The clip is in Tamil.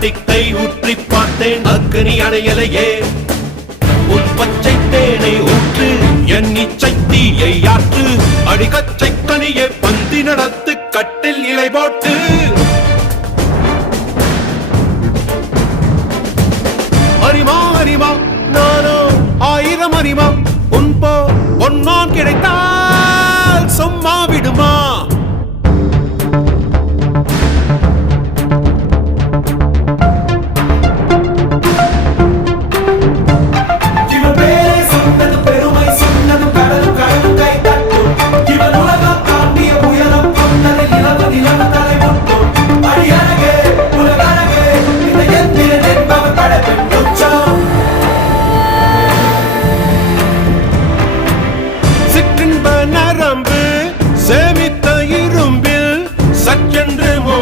திக்கை ஊற்றி பார்த்தேன் அக்னி அணையலையே உன் பச்சை தேனை ஊற்று என் இச்சை தீயை ஆற்று அடிகச்சை கனியே பந்தி நடத்து கட்டில் இலை போட்டு